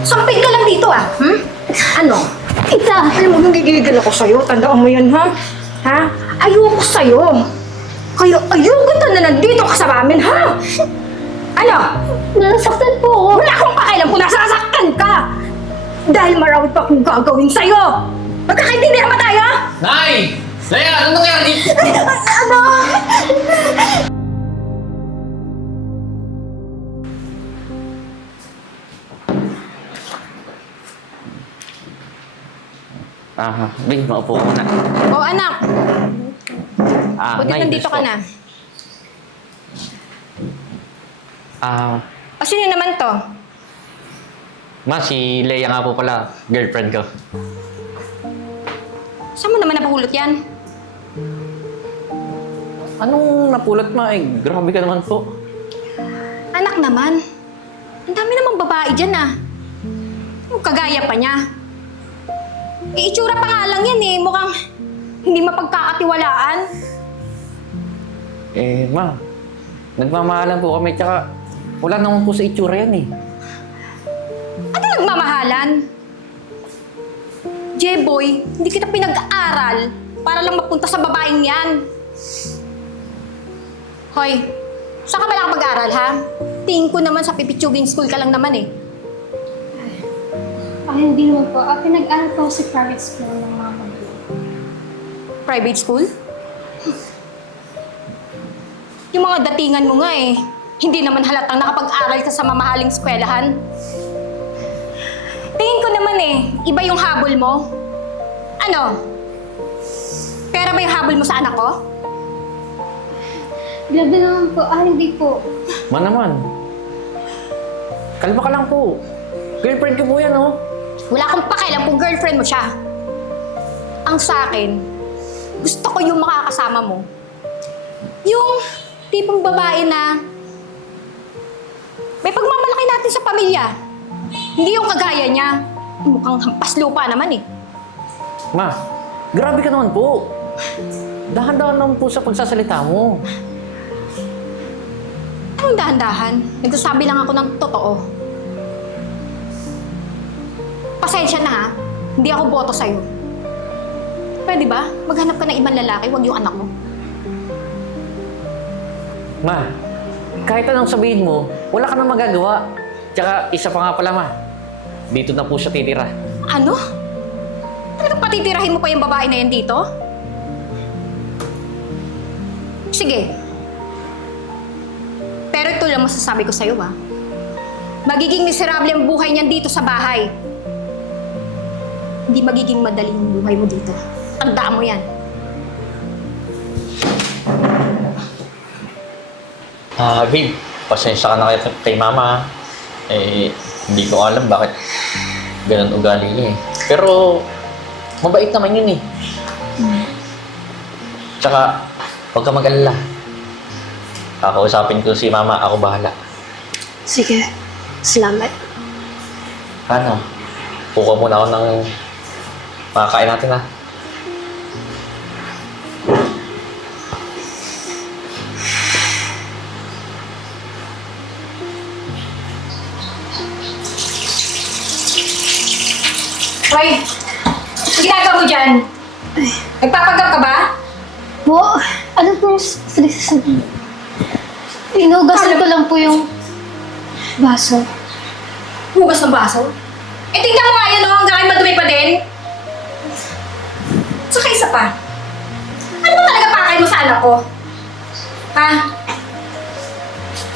Sampid ka lang dito ah. Ano? Tita! Alam mo, nanggigigil ako sa'yo. Tandaan mo yan, ha? Ha? Ayoko sa'yo. Kaya ayoko na nandito ka sa amin, ha? Ano? Nasaktan po ako! Wala akong pakialam kung nasasaktan ka! Dahil marami pa akong gagawin sa'yo! Magkakaintindihan ba tayo? Nay! Leia, ano nangyari dito? Ano? Bing, maupo ka muna. Oh, anak. Buti Nay, nandito gusto. ka na. O, sino naman to? Ma, si Leia nga po pala, girlfriend ko. Saan mo naman napahulot yan? Anong napulot, ma? Eh, grabe ka naman po. Anak naman. Ang dami namang babae dyan ah. Yung kagaya pa niya. Eh, itsura pa nga lang yan eh. Mukhang hindi mapagkakatiwalaan. Eh, ma, nagmamahalan po kami, tsaka wala naman po sa itsura yan eh. Ano nagmamahalan? J-boy, hindi kita pinag-aaral para lang mapunta sa babaeng yan. Hoy, saan ka ba nakapag-aaral ha? Tingin ko naman sa pipitsuging school ka lang naman eh. Hindi naman po. Pinag-aral po ako sa private school ng mga magulang. Private school? Yung mga datingan mo nga eh, hindi naman halatang nakapag-aral ka sa mamahaling eskwelahan. Tingin ko naman eh, iba yung habol mo. Ano? Pera ba yung habol mo sa anak ko? Grabe naman po. Hindi po. Ma naman. Kalma ka lang po. Girlfriend ko po yan, oh. Wala akong pakialam kung girlfriend mo siya. Ang sa akin, gusto ko yung makakasama mo. Yung tipong babae na may pagmamalaki natin sa pamilya. Hindi yung kagaya niya. Mukhang hampas lupa naman eh. Ma, grabe ka naman po. Dahan-dahan naman po sa pagsasalita mo. Anong dahan-dahan? Nagsasabi lang ako ng totoo. Pasensya na ha, hindi ako boto sa'yo. Pwede ba? Maghanap ka ng ibang lalaki, huwag yung anak mo. Ma, kahit anong sabihin mo, wala ka nang magagawa. Tsaka isa pa nga pala, ma. Dito na po siya titira. Ano? Talagang patitirahin mo pa yung babae na yan dito? Sige. Pero ito lang masasabi ko sa'yo ha. Magiging miserable ang buhay niyan dito sa bahay. Hindi magiging madaling ang buhay mo dito. Tandaan mo yan. Babe, pasensya ka na kay mama. Eh, hindi ko alam bakit ganun ugali niya eh. Pero, mabait naman yun eh. Tsaka, huwag ka mag-alala. Kakausapin ko si mama, ako bahala. Sige. Salamat. Ano? Kuha muna ako ng makakain natin ha. Hoy! Ano ginagawa mo dyan? Nagpapanggap ka ba? Po, ano po yung sinasabi? Inugasan ko lang po yung baso. Hugas ng baso? Eh, tingnan mo nga yan, oh, hanggang madumi pa din. Saka isa pa. Ano ba talaga pakay mo sa anak ko? Ha?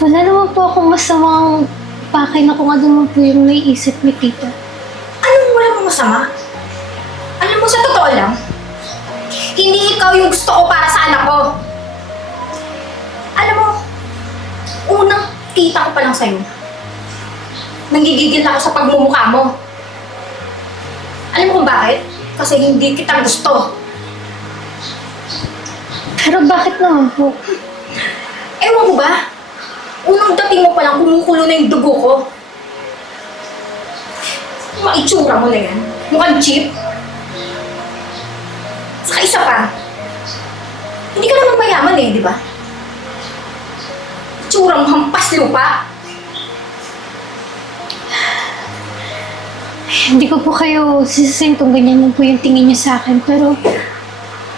Wala naman po akong masamang pakay na kung ano naman po yung naiisip ni tita. Anong wala mong masama? Alam mo, sa totoo lang, hindi ikaw yung gusto ko para sa anak ko. Alam mo, unang kita ko pa lang sa'yo. Nanggigigil ako sa pagmumukha mo. Alam mo kung bakit? Kasi hindi kita gusto. Pero bakit naman po? Ewan ko ba? Unang dating mo palang kumukulo na yung dugo ko. Yung mga itsura mo na yan. Mukhang cheap. Saka isa pa. Hindi ka naman mayaman eh, di ba? Itsura mo hampas lupa. Hindi ko po kayo sisisin kung ganyan lang po yung tingin niyo sa akin, pero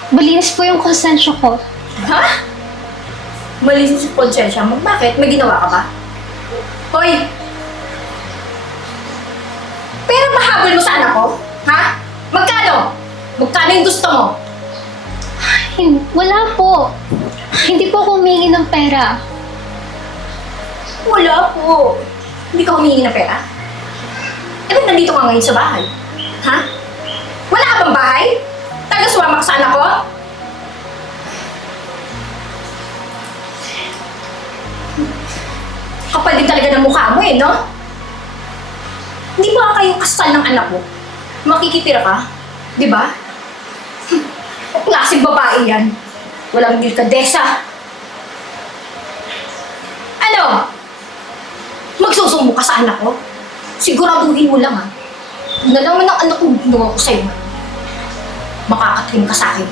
malinis po yung konsensya ko. Ha? Malis sa konsensya mo? Bakit? May ginawa ka ba? Hoy! Pera ba habol mo sa anak ko? Ha? Magkano? Magkano yung gusto mo? Wala po. Hindi po ako humingi ng pera. Wala po. Hindi ka humingi ng pera? Eh, ba't nandito ka ngayon sa bahay? Ha? Wala ka bang bahay? Taga-sumama ka sa anak ko? Kapal din talaga ng mukha mo no? Hindi ba kayong kasal ng anak mo? Makikitira ka? Di ba? Klaseng babae yan. Walang delikadesa. Ano? Magsusumo ka sa anak ko? Siguraduhin mo lang nalaman ng anak ko ginawa ko sa'yo. Makakatrim ka sa akin.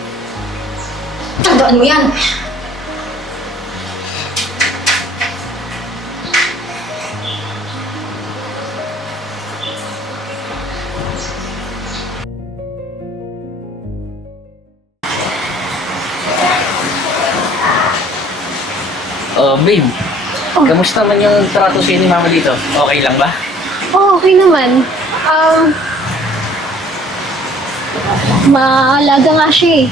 Tandaan mo yan. Babe, kamusta naman yung trato sa'yo ni Mama dito? Okay lang ba? Oo, okay naman. Maalaga nga siya eh.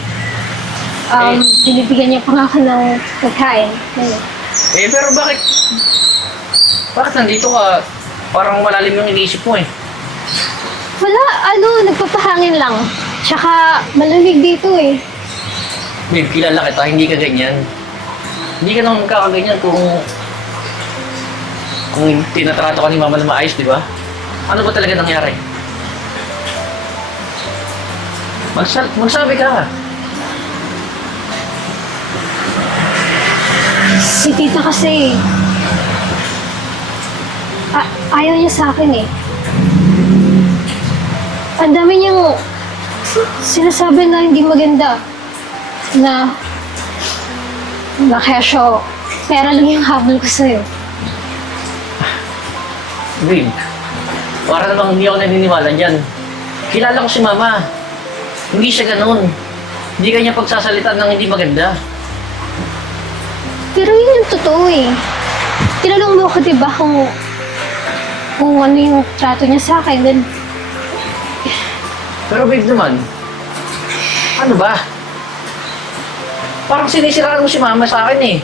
Binibigyan niya pa nga ako ng pagkain. Ganun. Pero bakit? Bakit nandito ka? Parang malalim yung iniisip mo eh. Wala, nagpapahangin lang. Tsaka malamig dito eh. Babe, kilala kita, hindi ka ganyan. Hindi ka naman kakaganyan kung tinatrato ka ni Mama na maayos, di ba? Ano ba talaga nangyari? Magsabi ka. Si tita kasi, ayaw niya sa akin eh. Ang dami niyang sinasabi na hindi maganda. Na kesyo, pera lang yung habol ko sa'yo. Babe, para namang hindi ako naniniwala dyan. Kilala ko si Mama. Hindi siya ganun. Hindi kanya pagsasalitan ng hindi maganda. Pero yun yung totoo eh. Tinanong mo ko diba kung ano yung trato niya sa akin. Then, Pero babe naman, ano ba? Parang sinisiraan mo si Mama sa akin eh.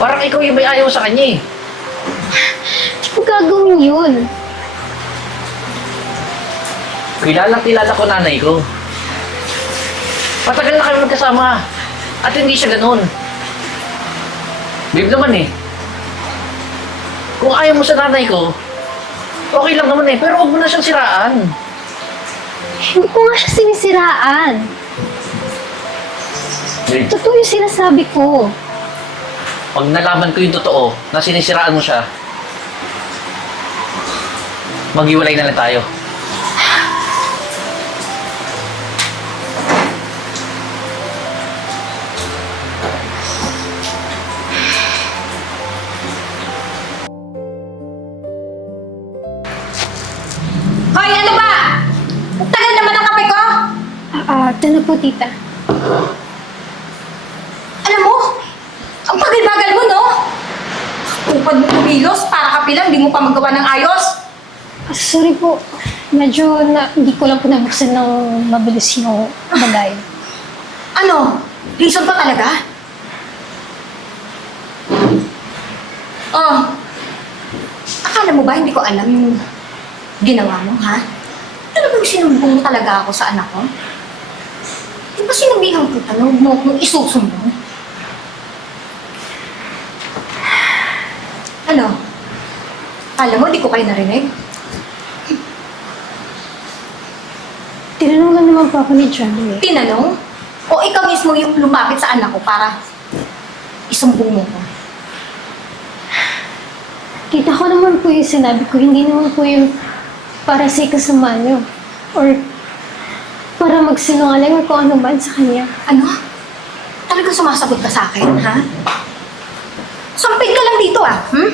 Parang ikaw yung may ayaw sa kanya eh. hindi ko gagawin yun. Kilala ko nanay ko. Matagal na kami magkasama. At hindi siya ganun. Babe naman eh. Kung ayaw mo sa nanay ko, okay lang naman eh. Pero huwag mo na siyang siraan. Hindi ko nga siya sinisiraan. Babe, Totoo yung sinasabi ko. pag nalaman ko yung totoo na sinisiraan mo siya, maghiwalay na lang tayo. Hoy, ano ba? Ang tagal naman ang kape ko! Ito na po, tita. Alam mo, ang bagal-bagal mo, no? Tupad mo kumilos, para ka pilang, di mo pa magawa ng ayos. Sorry po. Medyo hindi ko lang po nabuksan ng mabilis yung bagay. Ano? Reason pa talaga? Oh, akala mo ba hindi ko alam yung ginawa mo, ha? Talagang sinumbong mo talaga ako sa anak ko? Di ba sinabihan kita na huwag mo akong isusumbong? Ano? Akala mo, di ko kayo narinig? Tinanong lang naman po ako ni Johnny eh. Tinanong? O ikaw mismo yung lumapit sa anak ko para isumbong mo ko? Kita ko naman po yung sinabi ko, hindi naman po yung para sa kasama niyo. Or para magsinungaling o kung ano man sa kanya. Ano? Talagang sumasagot ka sa akin, ha? Sampid ka lang dito, ah. Hmm?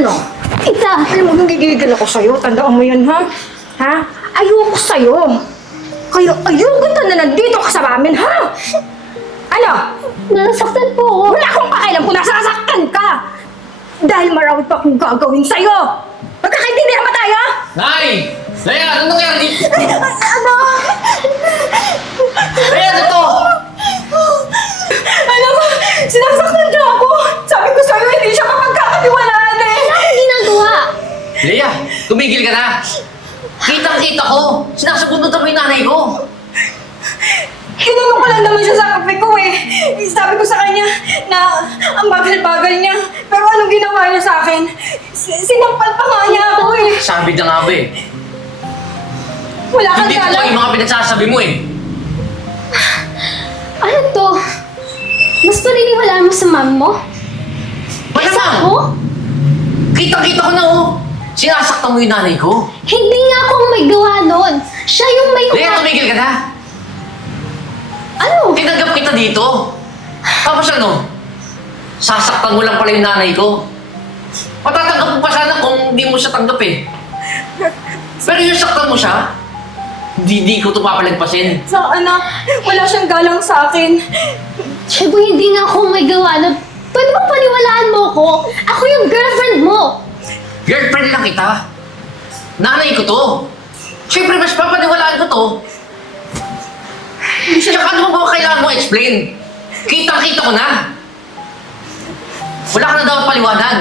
Ano? Tita! Alam mo, nagigigil ako sa'yo. Tandaan mo yan, ha? Ha? Ayoko sa'yo. Kaya ayoko na nandito ka sa amin, ha? Ano? Nasaktan po ako. Wala akong pakialam kung nasasaktan ka! Dahil marami pa akong gagawin sa'yo! Magkakaintindihan ba tayo? Nay! Leia, ano nangyari dito? Ano? Leia, ano to? Alam mo, sinasaktan niya ako! Sabi ko sa'yo, hindi siya mapagkakatiwalaan eh! Ang ginagawa. Leia, tumigil ka na! Kitang-kita ko! Sinasabunutan mo yung nanay ko! Tinanong ko lang naman siya sa kape ko eh. Sabi ko sa kanya na ang bagal-bagal niya. Pero anong ginawa niya sa akin? Sinampal pa nga niya ako eh. Sabi na nga ba eh. Wala kang Hindi ko galang. yung mga pinagsasabi mo eh. Ano to? Mas paniniwalaan mo sa mom mo? Kaysa Malamang! ako? Kitang-kita ko na oh! Sinasaktan mo yung nanay ko! Hindi nga ako ang may gawa nun. Siya yung may Leia, tumigil ka na! Ano? Tinanggap kita dito! Tapos ano? Sasaktan mo lang pala yung nanay ko. Matatanggap mo pa sana kung hindi mo siya tanggap eh. Pero yung saktan mo siya, hindi ko ito papalagpasin. Sa anak, wala siyang galang sa akin. Siyempre, hindi nga ako may gawa nun. Pwede bang paniwalaan mo ko? Ako yung girlfriend mo. Girlfriend lang kita. Nanay ko to. Siyempre, mas papaniwalaan ko to. Tsaka ano ba kailangan mo explain? Kitang-kita ko na. Wala ka na dapat paliwanag.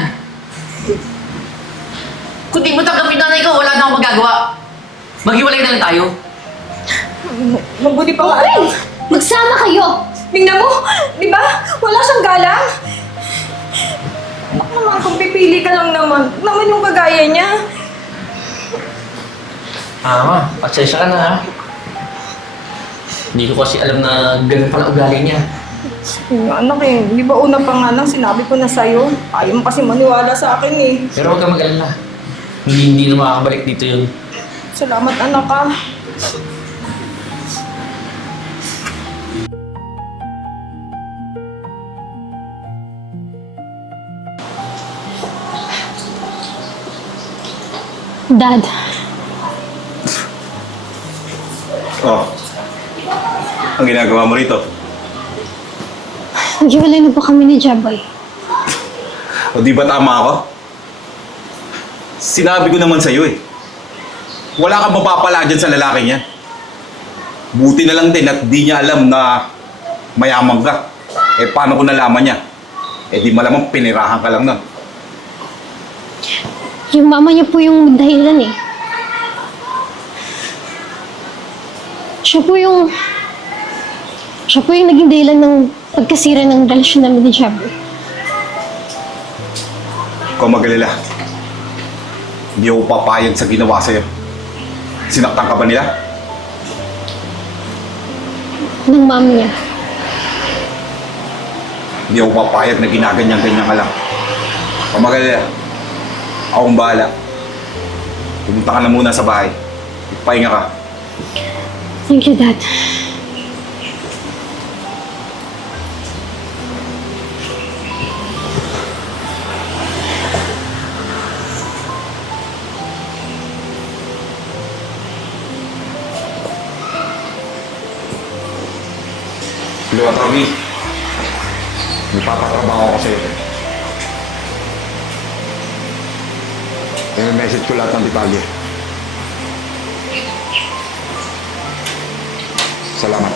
Kung di mo tanggapin nanay ko, wala na akong magagawa. Maghiwalay na lang tayo. Mabuti pa nga. Okay, magsama kayo. Tingnan mo, di ba? Wala siyang galang. Baka naman kung pipili ka lang naman yung kagaya niya. Ma, pasensya ka na ha. Hindi ko kasi alam na ganun pala ugali niya. Anak eh, di ba una pa nga lang sinabi ko na sa'yo? Ayaw mo kasi maniwala sa akin eh. Pero huwag kang mag-alala. Hindi na makakabalik dito yun. Salamat anak ah. Dad, Oh. Ang ginagawa mo rito? naghiwalay na po kami ni Jaboy. O di ba tama ako? Sinabi ko naman sa'yo eh. Wala kang mapapala dyan sa lalaking yan. Buti na lang din at di niya alam na mayaman ka. Eh paano ko nalaman niya? Eh di malamang pinirahan ka lang nun. Yung mama niya po yung dahilan eh. Siya po yung naging dahilan ng pagkasira ng relasyon namin ni Jaboy. Ikaw mag-alala. Hindi ako papayag sa ginawa sa'yo. Sinaktan ka ba nila? Ng mama niya. Hindi ako papayag na ginaganyan-ganyan ka lang. Ikaw mag-alala. Akong bahala. Pumunta ka na muna sa bahay. Pahinga ka. Thank you, Dad. Hello, Tommy. Nagpapatrabaho ako sa'yo. I-message ko lahat ng detalye. Salamat.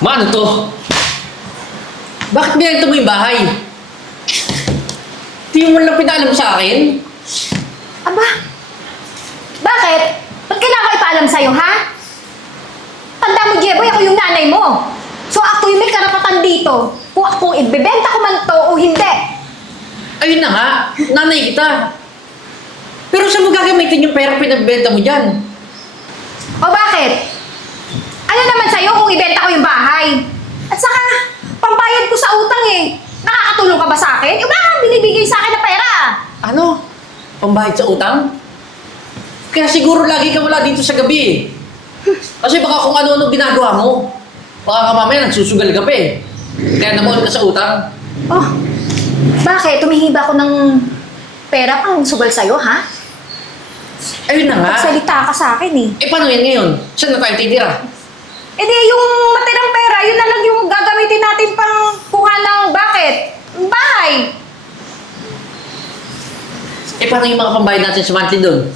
Ma, ano to? Bakit binenta mo yung bahay? Di mo lang pinaalam sa akin? Aba, bakit? Ba't kailangan ko ipaalam sa'yo, ha? Tanda mo, Jeboy, ako yung nanay mo. So ako yung may karapatan dito. Kung ibebenta ko man to o hindi. Ayun na nga, nanay kita. Pero saan mo gagamitin yung pera pinagbenta mo dyan? O bakit? Ano naman sa'yo kung ibenta ko yung bahay? At saka, pambayad ko sa utang eh. Nakakatulong ka ba sa akin? Yung baka binibigay sa akin na pera. Ano? Pambayad sa utang? Kaya siguro lagi ka wala dito sa gabi eh. Kasi baka kung ano-ano ginagawa mo. Baka ka mamaya nagsusugal ka pa eh. Kaya namuhon ka sa utang. Oh, bakit? Tumihiba ako ng pera pang sugal sa'yo, ha? Ayun na nga. Pagsalita ka sa akin eh. Eh paano yan ngayon? Saan na tayo titira? Eh di, yung matirang pera, yun na lang yung gagamitin natin pang kuha ng bakit? Bahay. Eh paano yung mga pambayad natin sa monthly doon?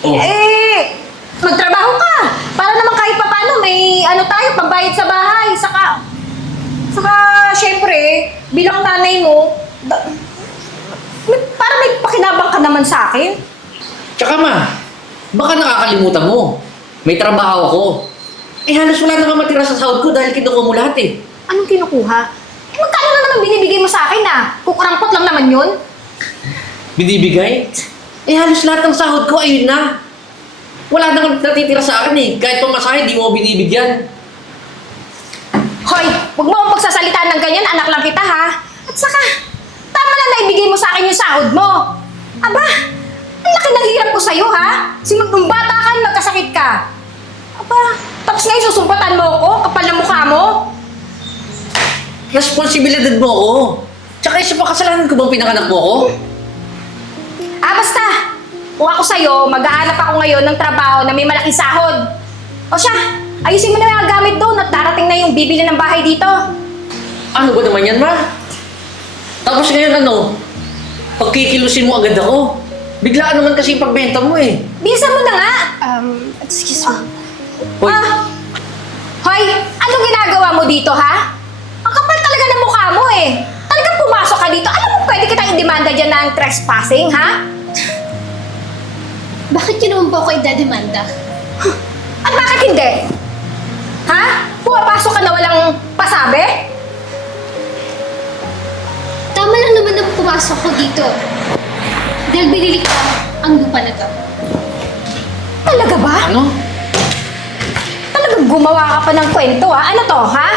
Oh. Eh, magtrabaho ka. Para naman kahit papano, may ano tayo, pambayad sa bahay. Saka, syempre, bilang nanay mo, para may pakinabang ka naman sa akin. Tsaka ma, baka nakakalimutan mo. May trabaho ako. Eh halos wala na matira sa sahod ko dahil kinukuha mo lahat eh. Anong kinukuha? Eh, magkano na naman binibigay mo sa akin Kukurampot lang naman yun. Binibigay? Eh halos lahat ng sahod ko ayun na. Wala nang natitira sa akin eh. Kahit pamasahe, di mo binibigyan. Hoy, huwag mo akong pagsasalitaan ng ganyan, anak lang kita ha. At saka, tama na naibigay mo sa akin yung sahod mo. Aba, ang laki ng hirap ko sa'yo ha. Nung bata ka, nagkasakit ka. Aba, tapos ngayon susumpatan mo ako, kapal na mukha mo. Responsibilidad mo ako. Tsaka isa pa kasalanan ko bang pinanganak mo ako? Basta, kung ako sa'yo, mag-aanap ako ngayon ng trabaho na may malaking sahod. O siya, ayusin mo na yung mga gamit doon at darating na yung bibili ng bahay dito. Ano ba naman yan, ma? Tapos ngayon ano? Pagkikilusin mo agad ako. Biglaan naman kasi yung pagbenta mo eh. Bilisan mo na nga. Excuse me. Hoy, Hoy, anong ginagawa mo dito, ha? Ang kapal talaga ng mukha mo eh. Talagang pumasok ka dito. Alam mo, pwede kitang i-demanda dyan ng trespassing, ha? Bakit yun naman po ako idademanda? At bakit hindi? Ha? Pumapasok ka na walang pasabi? Tama lang naman na pumasok ko dito. Dahil binili ko ang lupa na to. Talaga ba? ano? Talagang gumawa ka pa ng kwento, ha? Ano to, ha?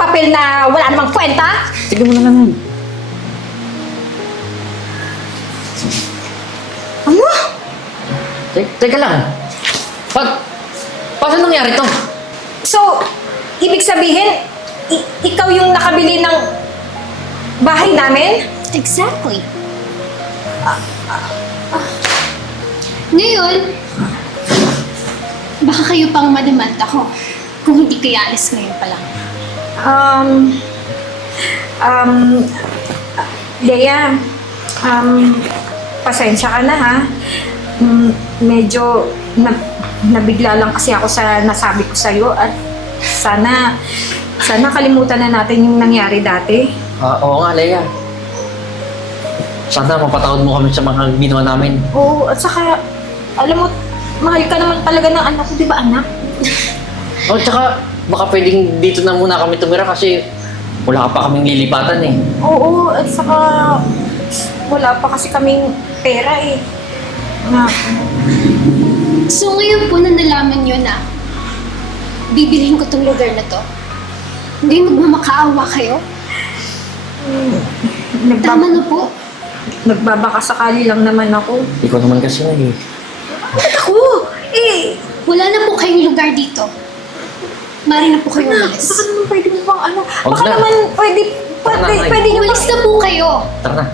Papel na wala namang kwenta? Tignan mo naman yun. Ano? Teka lang. Paano nangyari to? So, ibig sabihin, ikaw yung nakabili ng bahay namin? Exactly. Ngayon, baka kayo pang mademanda ko kung hindi kayo alis ngayon pa lang. Leia, pasensya ka na ha. Medyo nabigla lang kasi ako sa nasabi ko sa'yo at sana kalimutan na natin yung nangyari dati. Oo nga, Leia. Sana mapatawad mo kami sa mga ginawa namin. Oo, at saka, alam mo, mahal ka naman talaga ng anak ko, di ba anak? Oh, tsaka baka pwedeng dito na muna kami tumira kasi wala ka pa kaming lilipatan eh. Oo, at saka wala pa kasi kaming pera eh. So ngayon po na nalaman nyo na bibilhin ko tong lugar na to, hindi magmamakaawa kayo? Tama na po. Nagbabaka sakali lang naman ako. Ikaw naman kasi na eh. Bakit ako? Eh, Wala na po kayong lugar dito. Mari na po kayo umalis. baka naman pwede mo bang ano? Huwag Baka na. naman pwede Nay. nyo Umalis na po kayo. Tara na.